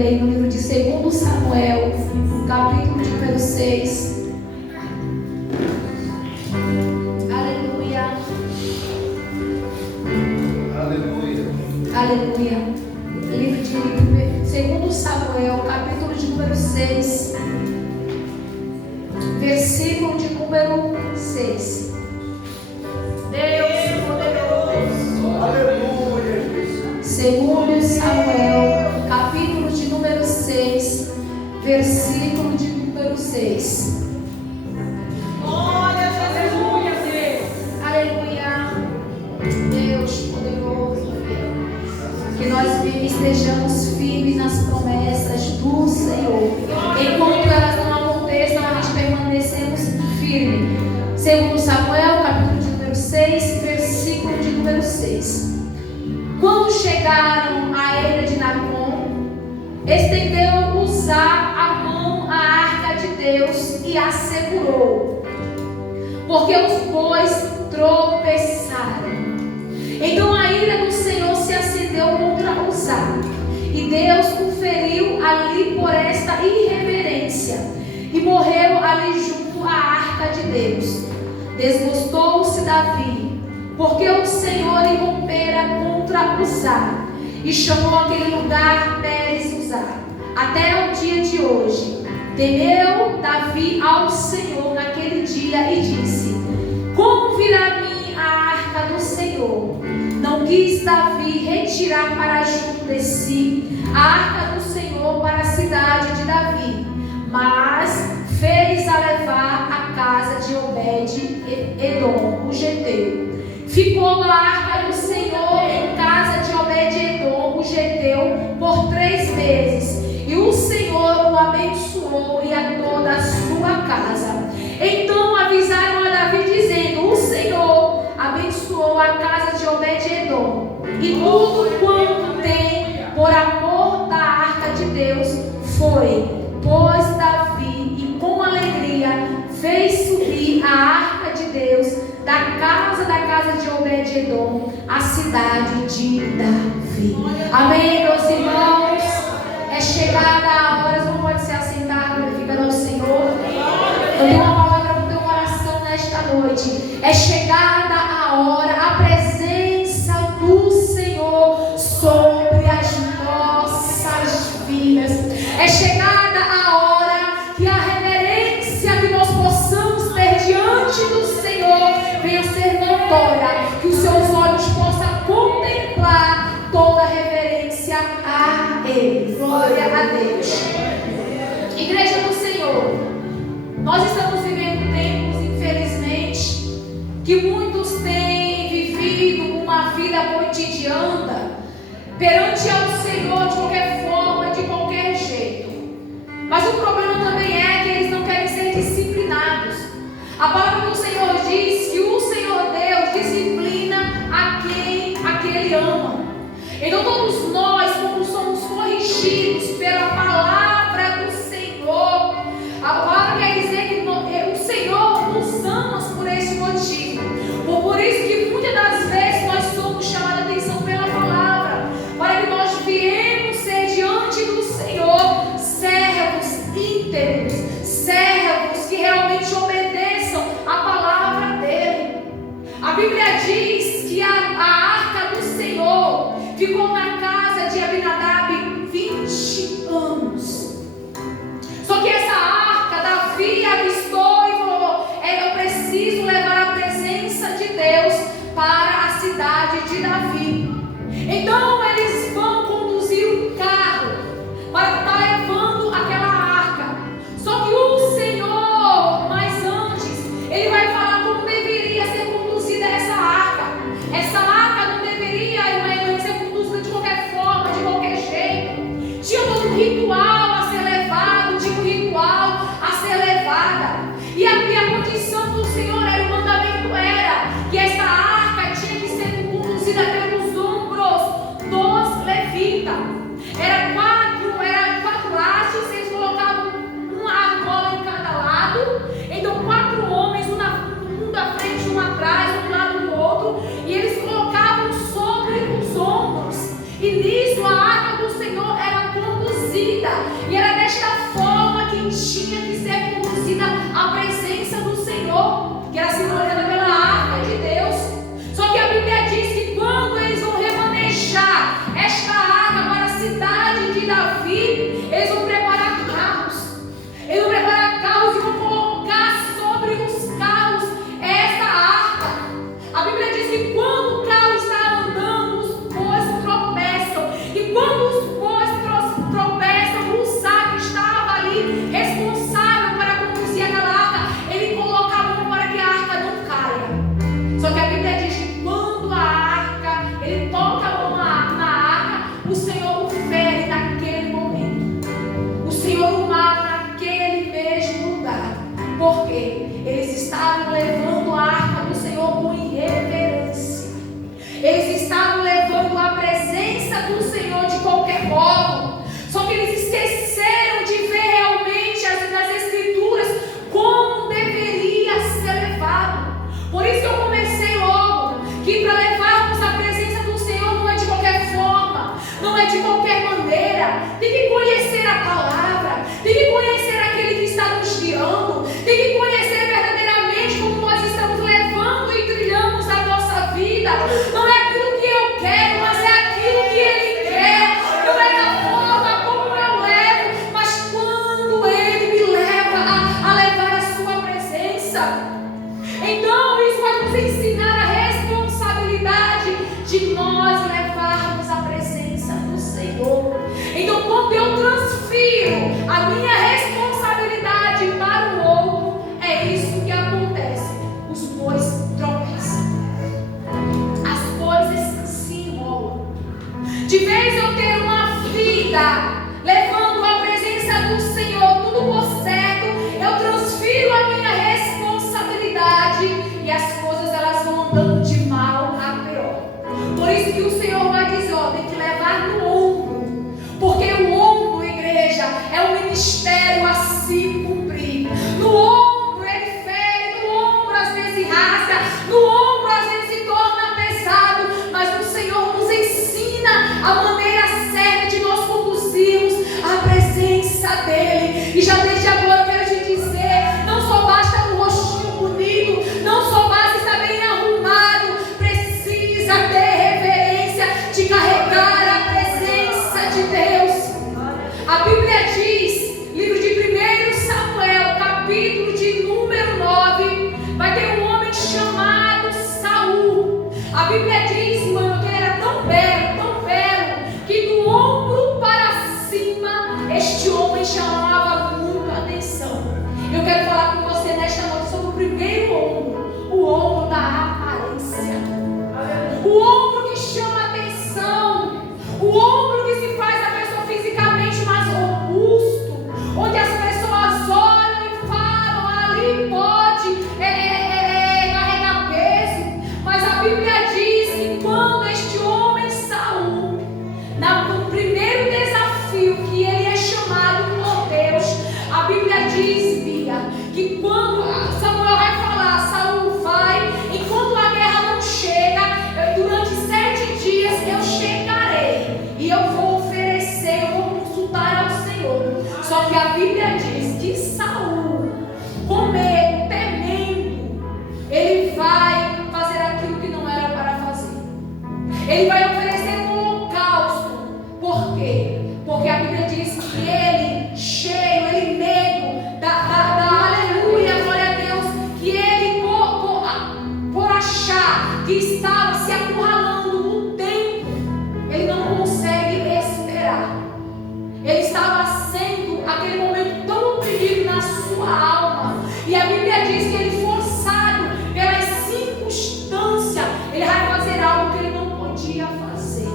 Bíblia aí no livro de 2 Samuel, capítulo de número 6. Aleluia. Aleluia. Aleluia. Livro de 2 Samuel, capítulo de número 6, versículo de número 6. Deus poderoso. Aleluia. 2 Samuel, capítulo de número 6, versículo de número 6. Glória a Jesus. Aleluia. Deus poderoso. Que nós estejamos firmes nas promessas do Senhor. Enquanto elas não aconteçam, nós permanecemos firmes. 2 Samuel, capítulo de número 6, versículo de número 6. Quando chegaram à eira de Nacon, estendeu Uzá a mão à arca de Deus e a segurou, porque os bois tropeçaram. Então a ira do Senhor se acendeu contra Uzá, e Deus o feriu ali por esta irreverência, e morreu ali junto à arca de Deus. Desgostou-se Davi, porque o Senhor irrompera contra Uzá, e chamou aquele lugar Pérez-Uzá, até o dia de hoje. Temeu Davi ao Senhor naquele dia e disse: como virá a mim a arca do Senhor? Não quis Davi retirar para junto de si a arca do Senhor para a cidade de Davi, mas fez-a levar à casa de Obed-edom, o geteu. Ficou a arca do Senhor em casa de Obed-edom, o geteu, por 3 meses, e o Senhor o abençoou e a toda a sua casa. Então avisaram a Davi, dizendo: o Senhor abençoou a casa de Obed-edom e tudo quanto tem por amor da arca de Deus. Foi, pois, Davi, e com alegria fez subir a arca de Deus da casa de Obed-edom, a cidade de Davi. Amém, meus irmãos? É chegada a hora, não pode se assentar, glorificando ao Senhor. Eu tenho uma palavra para o teu coração nesta noite. É chegada a hora, a presença do Senhor sobre as nossas vidas. É chegada a hora que a reverência que nós possamos ter diante do Senhor venha ser notória, que os seus olhos possam contemplar toda a reverência a Ele. Glória a Deus. Igreja do Senhor, nós estamos vivendo tempos, infelizmente, que muitos têm vivido uma vida cotidiana perante ao Senhor de qualquer forma, de qualquer jeito. Mas o problema também é que eles não querem ser disciplinados. A palavra do Senhor diz que o Senhor Deus disciplina a quem Ele ama. Então todos nós, quando somos corrigidos pela palavra do Senhor, a palavra quer dizer que o Senhor nos ama por esse motivo. Por isso que muitas das vezes nós somos chamados a atenção pela palavra, para que nós viemos ser diante do Senhor servos íntegros, servos que realmente obedeçam a palavra dele. A Bíblia diz que a arca do Senhor ficou na casa de Abinadab 20 anos. Só que essa arca, Davi avistou e falou: eu preciso levar a presença de Deus para a cidade de Davi. Então eles vão conduzir um carro para estar levando aquela arca. Só que o Senhor, mas antes, Ele vai falar como deveria ser conduzida essa arca. Essa arca não deveria ser conduzida de qualquer forma, de qualquer jeito. Tinha todo um ritual a ser levado, tinha um ritual a ser levada. E a condição do Senhor era, o mandamento era que essa arca tinha que ser conduzida pelos ombros dos levitas. Era quatro hastes, eles colocavam uma argola em cada lado. Então 4 homens, um da frente, um atrás, um lado do outro, e eles colocavam sobre os ombros. E nisso a arca do Senhor era conduzida vida. E era desta forma que tinha que ser conduzida a presença do Senhor, que era simbolizada pela arca de Deus. Só que a Bíblia diz que quando eles vão remanejar esta arca para a cidade de Davi, eles vão preparar carros. Eles vão preparar carros e vão colocar sobre os carros esta arca. A Bíblia diz que quando o carro está andando, os bois tropeçam. E quando os bois tropeçam, o Uzzá, que estava ali responsável para conduzir aquela arca, ele coloca a mão para que a arca não caia. Só que a Bíblia diz que quando a arca, ele toca a mão na arca, o Senhor o fere naquele momento. O Senhor o mata naquele mesmo lugar. Porque eles estavam levando a arca do Senhor com irreverência. Eles estavam levando a presença do Senhor de qualquer modo. Só que eles esqueceram de ver realmente nas Escrituras como deveria ser levado. Por isso que eu comecei logo que para levarmos a presença do Senhor não é de qualquer forma, não é de qualquer maneira. Tem que conhecer a palavra, tem que conhecer aquele que está nos guiando, tem que conhecer verdadeiramente como nós estamos levando e trilhamos a nossa vida. Não é aquilo que eu quero, mas é aquilo que Ele quer. Não é da forma como eu levo, mas quando Ele me leva a levar a sua presença. Então isso vai nos ensinar a responsabilidade de nós levarmos a presença do Senhor. Então quando eu transfiro a minha responsabilidade para o outro, é isso que acontece. Os bois tropeçam. As coisas se enrolam. De vez eu ter uma vida levando a presença do Senhor, tudo por certo, eu transfiro a minha responsabilidade e as coisas elas vão andando de mal a pior. Por isso que o Senhor vai dizer, tem que levar no ombro, porque o ombro, igreja, é um ministério a se cumprir. No ombro ele fere, no ombro às vezes rasga, no ombro às vezes se torna pesado, mas o Senhor nos ensina a maneira certa de nós conduzirmos a presença dEle. E já desde agora eu quero te dizer, não só basta um rostinho bonito, não só basta estar bem arrumado, precisa ter reverência de carregar a presença de Deus. A Bíblia diz, livro de 1 Samuel, capítulo de número 9, vai ter um homem chamado Saul. A Bíblia diz, mano, que ele era tão belo, que do ombro para cima, este homem chamava muita atenção. Eu quero falar com você nesta noite sobre o primeiro ombro, o ombro da aparência. O ombro que chama atenção, o ombro que se faz a pessoa fisicamente mais robusto, onde as pessoas olham e falam, ali pode carregar peso. Mas a Bíblia diz que quando este homem Saul, no primeiro desafio que ele é chamado por Deus, a Bíblia diz, Bia, que quando Samuel vai falar, Saul vai, enquanto a guerra não chega, durante 7 dias eu chegarei e eu vou oferecer, eu vou consultar ao Senhor. Só que a Bíblia diz que Saul, com medo, temendo, ele vai fazer aquilo que não era para fazer. Ele vai oferecer um holocausto. Por quê? Porque a Bíblia diz que ele, cheio, ele medo da aleluia, glória a Deus, que ele, por achar que estava se acurralando no tempo, ele não consegue esperar. Ele estava sendo aquele momento tão oprimido na sua alma. E a Bíblia diz que ele, forçado pelas circunstâncias, ele vai fazer algo que ele não podia fazer.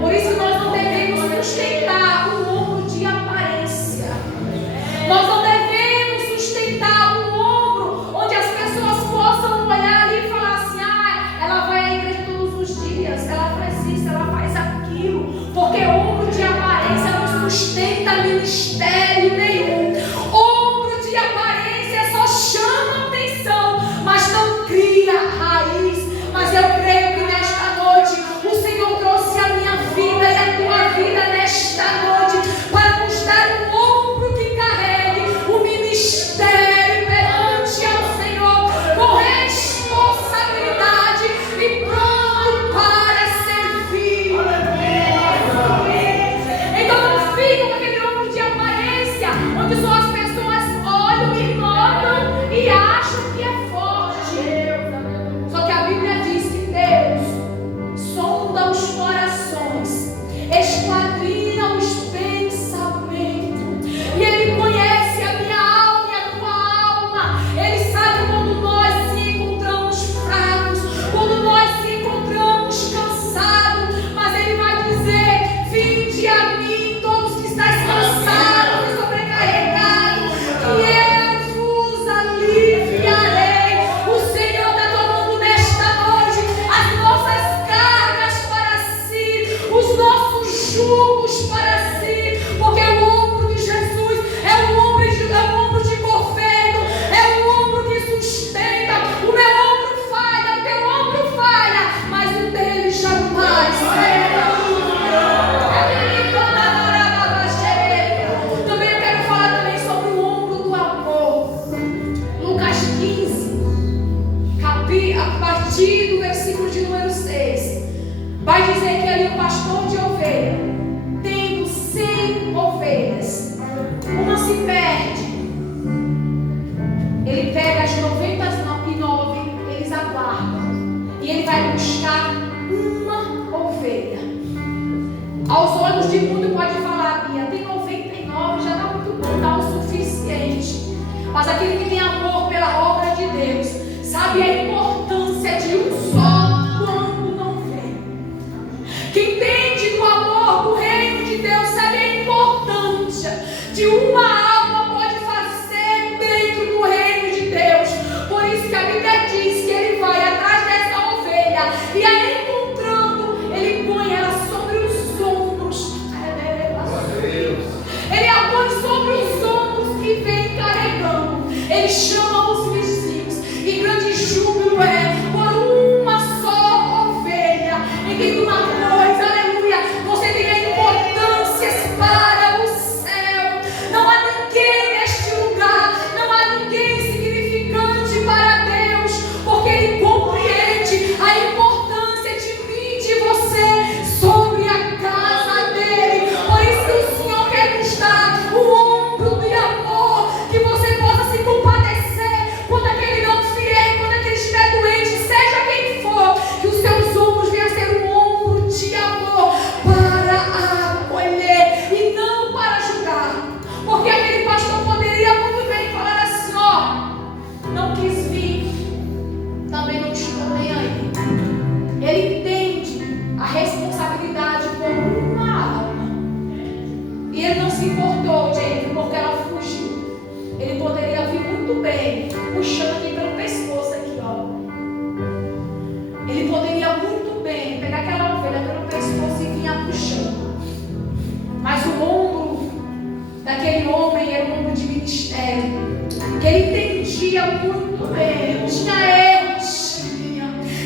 Por isso nós não devemos sustentar o ombro de aparência. Nós não devemos sustentar um ombro onde as pessoas possam olhar ali e falar assim, ela vai à igreja todos os dias, ela faz isso, ela faz aquilo. Porque ombro de aparência não sustenta ministério nenhum. Ombro de aparência só chama atenção, mas não cria raiz. Mas eu creio que nesta noite o Senhor trouxe a minha vida e a tua vida nesta noite para vai buscar uma ovelha. Aos olhos de mundo pode falar: Bia, tem 99, já está muito bom, está o suficiente. Mas aquele que tem amor pela obra de Deus sabe a importância de um só quando não vem. Quem entende do amor do reino de Deus sabe a importância de uma alma pode fazer dentro do reino de Deus. Por isso que a Bíblia diz que ele vai atrás dessa ovelha e a encontrando, ele põe ela sobre os ombros. Ele a põe sobre os ombros e vem carregando. Ele chama os vizinhos e grande júbilo é por uma só ovelha. Entenda uma coisa, aleluia, você tem a importância para o céu. Não há ninguém neste lugar, não há ninguém significante para Deus, porque Ele compreende a importância de mim e de você sobre a casa dele. Por isso que o Senhor quer nos dar o ombro de amor, que você possa se compadecer quando aquele não fiel, quando aquele estiver doente, seja quem for, que os seus ombros venham a ser um ombro de amor para acolher e não para julgar. Porque aquele pastor poderia muito bem falar assim: ó, não quis vir, também não estou nem aí. Ele entende a responsabilidade como uma alma. E ele não se importou, gente, porque ela fugiu. Ele poderia vir muito bem, puxando aqui pelo pescoço, aqui, ó. Ele poderia muito bem pegar aquela ovelha pelo pescoço e vinha puxando. Mas o ombro daquele homem era um ombro de ministério, que ele entendia muito bem. Tinha erros,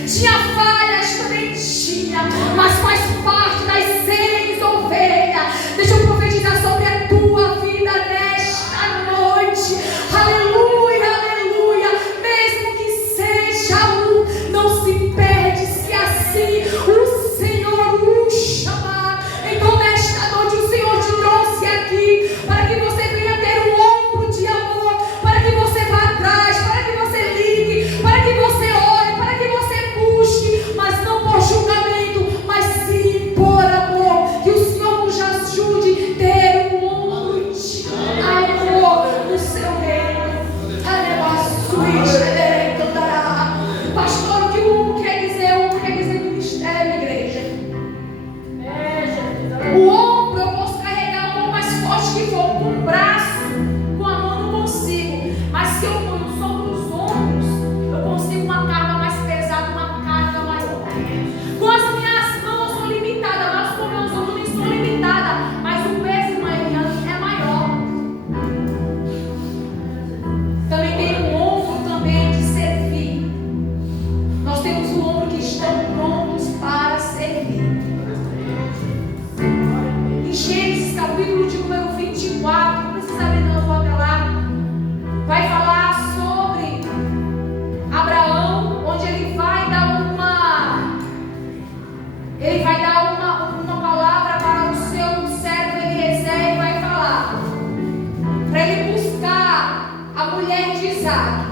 tinha falhas, também tinha, mas faz parte das 100 ovelhas. Deixa eu profetizar sobre a tua vida nesta noite. Aleluia, aleluia. Mesmo que seja um, não se perde se assim o Senhor o chamar. Então nesta noite o Senhor te trouxe aqui para que você venha ter um ombro de amor, para que você vá atrás, para que você ligue, para que você ore, para que você busque, mas não por julgamento, mas sim por amor. Que o Senhor nos ajude a ter um ombro de amor no seu reino. Pastor, o que o ombro quer dizer? O ombro quer dizer ministério, igreja. O ombro eu posso carregar a mão mais forte que for, com o braço, com a mão não consigo. Mas se eu ponho sobre os ombros, eu consigo uma carga mais pesada, uma carga maior. Com as minhas mãos eu sou limitada, mas com meus ombros nem sou limitada, mas o peso é maior. Também tem um ombro também de servir. Nós temos um ombro que estão prontos para servir. Em Gênesis capítulo de número 24, não precisa abrir não, eu vou até lá, vai falar sobre Abraão, onde ele vai dar uma palavra para o seu servo Eliezer e vai falar para ele buscar a mulher de Isaac.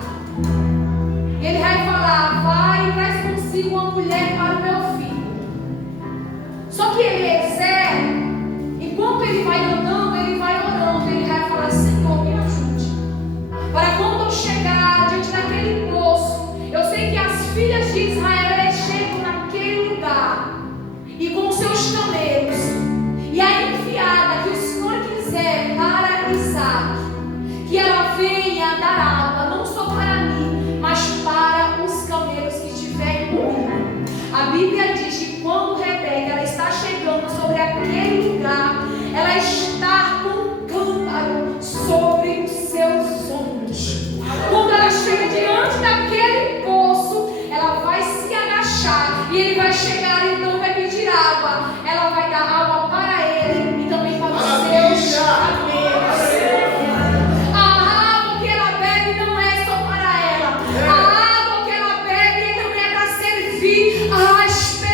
E ele vai falar: vai e traz consigo uma mulher para o meu filho. Só que Eliezer, enquanto ele vai andando, ele vai orando, ele vai falar: Senhor, me ajude, para quando eu chegar diante daquele poço, eu sei que as filhas de Israel, elas chegam naquele lugar e com seus camelos, e a enviada que o Senhor quiser para Isaac, que ela venha dar água, não só para mim, mas para os camelos que estiverem comigo. A Bíblia diz que quando Rebeca ela está chegando sobre aquele lugar, ela está com um cântaro sobre os seus ombros. Quando ela chega diante daquele poço, ela vai se agachar e ele vai chegar e então vai pedir água. Ela vai dar água para ele e também para os seus camelos. A água que ela bebe não é só para ela. A água que ela bebe também é para servir as pessoas.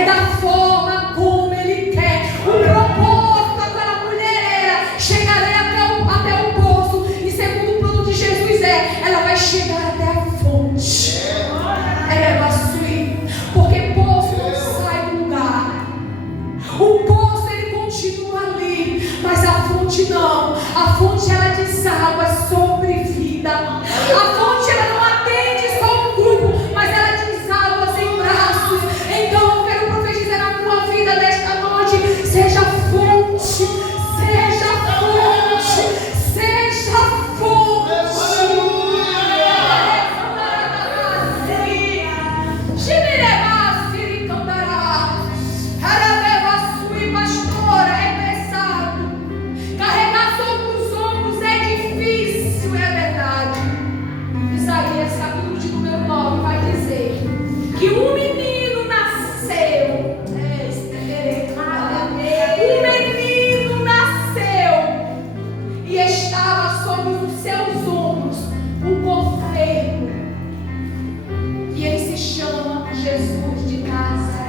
é da forma como Ele quer. O propósito daquela mulher era: chegarei até o poço. E segundo o plano de Jesus ela vai chegar até a fonte. Porque poço não sai do lugar. O poço ele continua ali, mas a fonte não. A fonte ela deságua sobre vida. A fonte ela não atende só um grupo, mas ela deságua sem braços. Então eu quero profetizar na tua vida nesta noite: seja fonte, seja fonte, seja fonte. Pastora, é pesado. Carregar sobre os ombros é difícil, é verdade. Isaías, capítulo de número 9, vai dizer que um menino nasceu. Um menino nasceu e estava sobre os seus ombros o cordeiro. E ele se chama Jesus de Nazaré.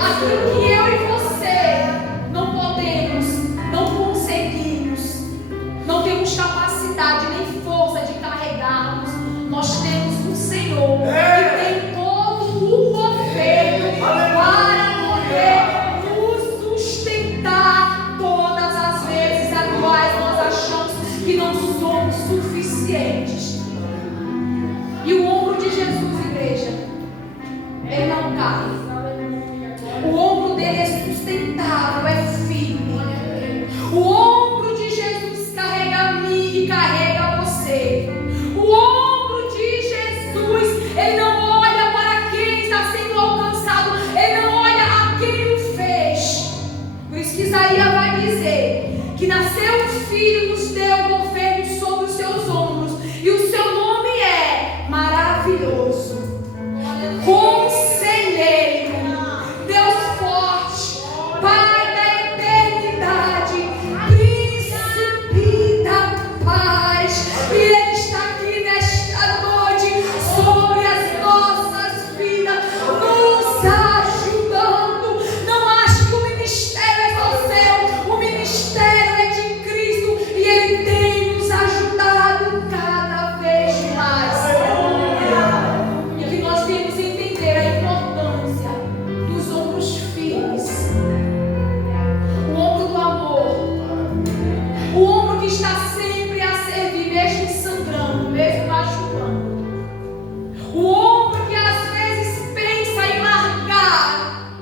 Aquilo que eu e você não podemos, não conseguimos, não temos capacidade nem força de carregarmos, nós temos um Senhor que tem todo o governo para poder nos sustentar todas as vezes as quais nós achamos que não somos suficientes. E o ombro de Jesus, igreja, ele não cai. O ombro dele é sustentável, é firme. O ombro de Jesus carrega a mim e carrega você. O ombro de Jesus, ele não olha para quem está sendo alcançado, ele não olha a quem o fez. Por isso que Isaías vai dizer que nasceu um filho, nos deu o governo sobre os seus ombros, e o seu nome é Maravilhoso, Conselheiro, Deus forte, Pai da eternidade, Príncipe da paz. E Ele está aqui nesta noite sobre as nossas vidas, nos ajudando. Não ache que o ministério é só seu, o ministério é de Cristo e Ele tem nos ajudado cada vez mais. E que nós temos que entender a importância dos ombros firmes, o ombro do amor, o ombro que está sempre a servir, mesmo sangrando, mesmo machucando, o ombro que às vezes pensa em largar,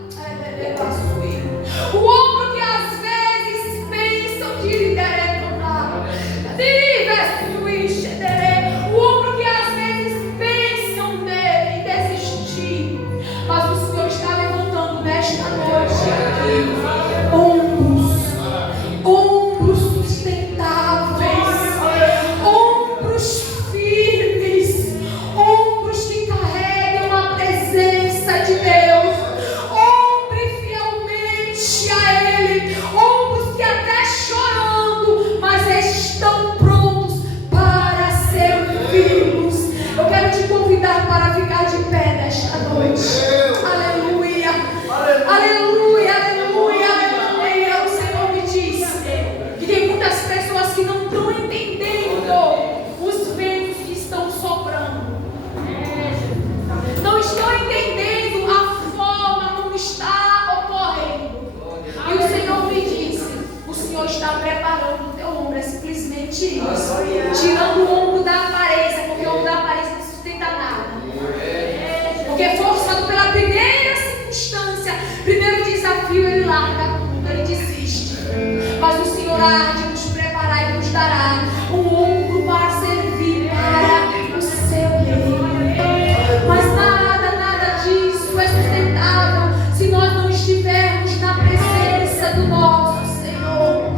o ombro que às vezes pensa de o ombro que às vezes pensam nele e desistir, mas o Senhor está levantando nesta noite ombros sustentáveis, ombros firmes, ombros que carregam a presença de Deus. Ombro fielmente a Ele, ombros que até chorando, mas estão prontos para servi-los. Eu quero te convidar para ficar de pé nesta noite. Aleluia, aleluia, aleluia, aleluia. O Senhor me diz que tem muitas pessoas que não estão entendendo os ventos que estão soprando, não estão entendendo a forma como está ocorrendo. E o Senhor me disse: o Senhor está preparando o teu ombro. É simplesmente isso, tirando o ombro da aparência, porque o ombro da aparência não sustenta nada. Porque forçado pela primeira circunstância, primeiro desafio, ele larga tudo, ele desiste. Mas o Senhor há de nos preparar e nos dará um ombro para servir para o seu reino. Mas nada disso é sustentável se nós não estivermos na presença do nosso Senhor.